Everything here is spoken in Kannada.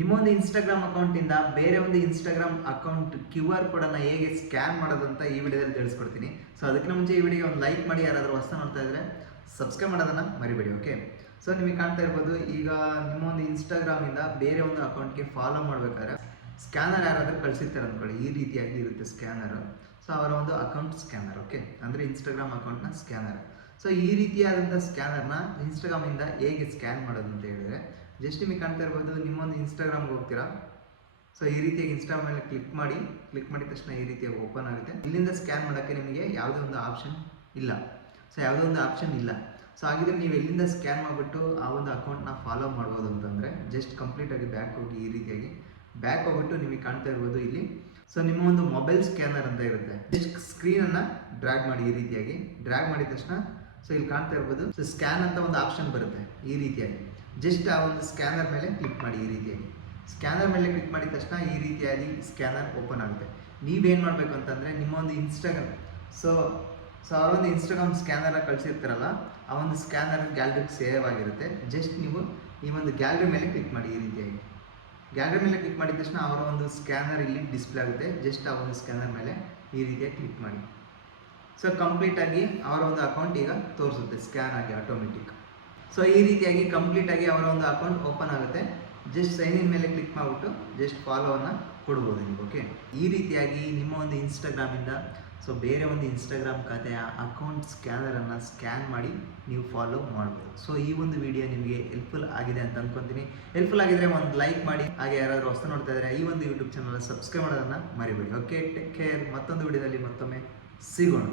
ನಿಮ್ಮೊಂದು ಇನ್ಸ್ಟಾಗ್ರಾಮ್ ಅಕೌಂಟಿಂದ ಬೇರೆ ಒಂದು ಇನ್ಸ್ಟಾಗ್ರಾಮ್ ಅಕೌಂಟ್ QR ಕೋಡನ್ನು ಹೇಗೆ ಸ್ಕ್ಯಾನ್ ಮಾಡೋದಂತ ಈ ವಿಡಿಯೋದಲ್ಲಿ ತಿಳಿಸ್ಕೊಡ್ತೀನಿ. ಸೊ ಅದಕ್ಕಿಂತ ಮುಂಚೆ ಈ ವಿಡಿಯೋ ಒಂದು ಲೈಕ್ ಮಾಡಿ, ಯಾರಾದರೂ ಹೊಸ ನೋಡ್ತಾ ಇದ್ದರೆ ಸಬ್ಸ್ಕ್ರೈಬ್ ಮಾಡೋದನ್ನು ಮರಿಬೇಡಿ. ಓಕೆ, ಸೊ ನಿಮಗೆ ಕಾಣ್ತಾ ಇರ್ಬೋದು, ಈಗ ನಿಮ್ಮೊಂದು ಇನ್ಸ್ಟಾಗ್ರಾಮಿಂದ ಬೇರೆ ಒಂದು ಅಕೌಂಟ್ಗೆ ಫಾಲೋ ಮಾಡಬೇಕಾದ್ರೆ ಸ್ಕ್ಯಾನರ್ ಯಾರಾದರೂ ಕಳಿಸಿರ್ತಾರೆ ಅಂದ್ಕೊಳ್ಳಿ, ಈ ರೀತಿಯಾಗಿ ಇರುತ್ತೆ ಸ್ಕ್ಯಾನರ್. ಸೊ ಅವರ ಒಂದು ಅಕೌಂಟ್ ಸ್ಕ್ಯಾನರ್, ಓಕೆ, ಅಂದರೆ ಇನ್ಸ್ಟಾಗ್ರಾಮ್ ಅಕೌಂಟ್ನ ಸ್ಕ್ಯಾನರ್. ಸೊ ಈ ರೀತಿಯಾದಂಥ ಸ್ಕ್ಯಾನರ್ನ ಇನ್ಸ್ಟಾಗ್ರಾಮಿಂದ ಹೇಗೆ ಸ್ಕ್ಯಾನ್ ಮಾಡೋದು ಅಂತ ಹೇಳಿದ್ರೆ, ಜಸ್ಟ್ ನಿಮಗೆ ಕಾಣ್ತಾ ಇರ್ಬೋದು, ನಿಮ್ಮೊಂದು ಇನ್ಸ್ಟಾಗ್ರಾಮ್ಗೆ ಹೋಗ್ತೀರಾ. ಸೊ ಈ ರೀತಿಯಾಗಿ ಇನ್ಸ್ಟಾಗ್ರಾಮ್ ಮೇಲೆ ಕ್ಲಿಕ್ ಮಾಡಿದ ತಕ್ಷಣ ಈ ರೀತಿಯಾಗಿ ಓಪನ್ ಆಗುತ್ತೆ. ಇಲ್ಲಿಂದ ಸ್ಕ್ಯಾನ್ ಮಾಡೋಕ್ಕೆ ನಿಮಗೆ ಯಾವುದೇ ಒಂದು ಆಪ್ಷನ್ ಇಲ್ಲ. ಸೊ ಹಾಗಿದ್ರೆ ನೀವು ಎಲ್ಲಿಂದ ಸ್ಕ್ಯಾನ್ ಮಾಡಿಬಿಟ್ಟು ಆ ಒಂದು ಅಕೌಂಟ್ನ ಫಾಲೋ ಮಾಡ್ಬೋದು ಅಂತಂದರೆ, ಜಸ್ಟ್ ಕಂಪ್ಲೀಟಾಗಿ ಬ್ಯಾಕ್ ಹೋಗಿ ಈ ರೀತಿಯಾಗಿ ಬ್ಯಾಕ್ ಹೋಗ್ಬಿಟ್ಟು ನಿಮಗೆ ಕಾಣ್ತಾ ಇರ್ಬೋದು ಇಲ್ಲಿ. ಸೊ ನಿಮ್ಮ ಒಂದು ಮೊಬೈಲ್ ಸ್ಕ್ಯಾನರ್ ಅಂತ ಇರುತ್ತೆ, ಜಸ್ಟ್ ಸ್ಕ್ರೀನನ್ನು ಡ್ರ್ಯಾಗ್ ಮಾಡಿ, ಈ ರೀತಿಯಾಗಿ ಡ್ರ್ಯಾಗ್ ಮಾಡಿದ ತಕ್ಷಣ ಸೊ ಇಲ್ಲಿ ಕಾಣ್ತಾ ಇರ್ಬೋದು, ಸೊ ಸ್ಕ್ಯಾನ್ ಅಂತ ಒಂದು ಆಪ್ಷನ್ ಬರುತ್ತೆ ಈ ರೀತಿಯಾಗಿ. ಜಸ್ಟ್ ಆ ಒಂದು ಸ್ಕ್ಯಾನರ್ ಮೇಲೆ ಕ್ಲಿಕ್ ಮಾಡಿ, ಈ ರೀತಿಯಾಗಿ ಸ್ಕ್ಯಾನರ್ ಮೇಲೆ ಕ್ಲಿಕ್ ಮಾಡಿದ ತಕ್ಷಣ ಈ ರೀತಿಯಾಗಿ ಸ್ಕ್ಯಾನರ್ ಓಪನ್ ಆಗುತ್ತೆ. ನೀವೇನು ಮಾಡಬೇಕು ಅಂತಂದರೆ, ನಿಮ್ಮ ಒಂದು ಇನ್ಸ್ಟಾಗ್ರಾಮ್ ಸೊ ಆ ಒಂದು ಇನ್ಸ್ಟಾಗ್ರಾಮ್ ಸ್ಕ್ಯಾನರ್ ಕಳಿಸಿರ್ತಾರಲ್ಲ, ಆ ಒಂದು ಸ್ಕ್ಯಾನರ್ ಗ್ಯಾಲರಿಗೆ ಸೇವ್ ಆಗಿರುತ್ತೆ. ಜಸ್ಟ್ ನೀವು ಈ ಒಂದು ಗ್ಯಾಲರಿ ಮೇಲೆ ಕ್ಲಿಕ್ ಮಾಡಿ, ಈ ರೀತಿಯಾಗಿ ಗ್ಯಾಲರಿ ಮೇಲೆ ಕ್ಲಿಕ್ ಮಾಡಿದ ತಕ್ಷಣ ಅವರ ಒಂದು ಸ್ಕ್ಯಾನರ್ ಇಲ್ಲಿ ಡಿಸ್ಪ್ಲೇ ಆಗುತ್ತೆ. ಜಸ್ಟ್ ಆ ಒಂದು ಸ್ಕ್ಯಾನರ್ ಮೇಲೆ ಈ ರೀತಿಯಾಗಿ ಕ್ಲಿಕ್ ಮಾಡಿ. ಸೊ ಕಂಪ್ಲೀಟಾಗಿ ಅವರ ಒಂದು ಅಕೌಂಟ್ ಈಗ ತೋರಿಸುತ್ತೆ ಸ್ಕ್ಯಾನ್ ಆಗಿ ಆಟೋಮೆಟಿಕ್. ಸೊ ಈ ರೀತಿಯಾಗಿ ಕಂಪ್ಲೀಟಾಗಿ ಅವರ ಒಂದು ಅಕೌಂಟ್ ಓಪನ್ ಆಗುತ್ತೆ. ಜಸ್ಟ್ ಸೈನ್ ಇನ್ ಮೇಲೆ ಕ್ಲಿಕ್ ಮಾಡಿಬಿಟ್ಟು ಜಸ್ಟ್ ಫಾಲೋವನ್ನು ಕೊಡ್ಬೋದು ನೀವು. ಓಕೆ, ಈ ರೀತಿಯಾಗಿ ನಿಮ್ಮ ಒಂದು ಇನ್ಸ್ಟಾಗ್ರಾಮಿಂದ ಸೊ ಬೇರೆ ಒಂದು ಇನ್ಸ್ಟಾಗ್ರಾಮ್ ಖಾತೆಯ ಅಕೌಂಟ್ ಸ್ಕ್ಯಾನರನ್ನು ಸ್ಕ್ಯಾನ್ ಮಾಡಿ ನೀವು ಫಾಲೋ ಮಾಡ್ಬೋದು. ಸೊ ಈ ಒಂದು ವಿಡಿಯೋ ನಿಮಗೆ ಹೆಲ್ಪ್ಫುಲ್ ಆಗಿದೆ ಅಂತ ಅಂದ್ಕೊತೀನಿ. ಹೆಲ್ಪ್ಫುಲ್ ಆಗಿದ್ರೆ ಒಂದು ಲೈಕ್ ಮಾಡಿ, ಹಾಗೆ ಯಾರಾದರೂ ಹೊಸ ನೋಡ್ತಾ ಇದ್ದರೆ ಈ ಒಂದು ಯೂಟ್ಯೂಬ್ ಚಾನಲ್ ಸಬ್ಸ್ಕ್ರೈಬ್ ಮಾಡೋದನ್ನು ಮರಿಬೇಡಿ. Okay, take care. ಮತ್ತೊಂದು ವಿಡಿಯೋದಲ್ಲಿ ಮತ್ತೊಮ್ಮೆ ಸಿಗೋಣ.